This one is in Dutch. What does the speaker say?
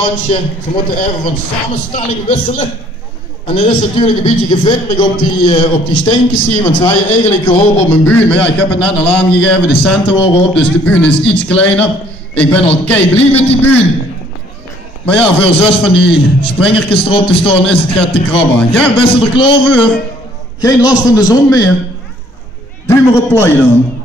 Dansje, ze moeten even van samenstelling wisselen. En het is natuurlijk een beetje gevaarlijk op die steentjes zien, want ze hadden eigenlijk gehoopt op een buur. Maar ja, ik heb het net al aangegeven, de centen waren op, dus de buur is iets kleiner. Ik ben al kei blij met die buur. Maar ja, voor 6 van die springertjes erop te staan is het gaat te krabben. Ger, best er klaar voor? Geen last van de zon meer? Doe maar op play dan.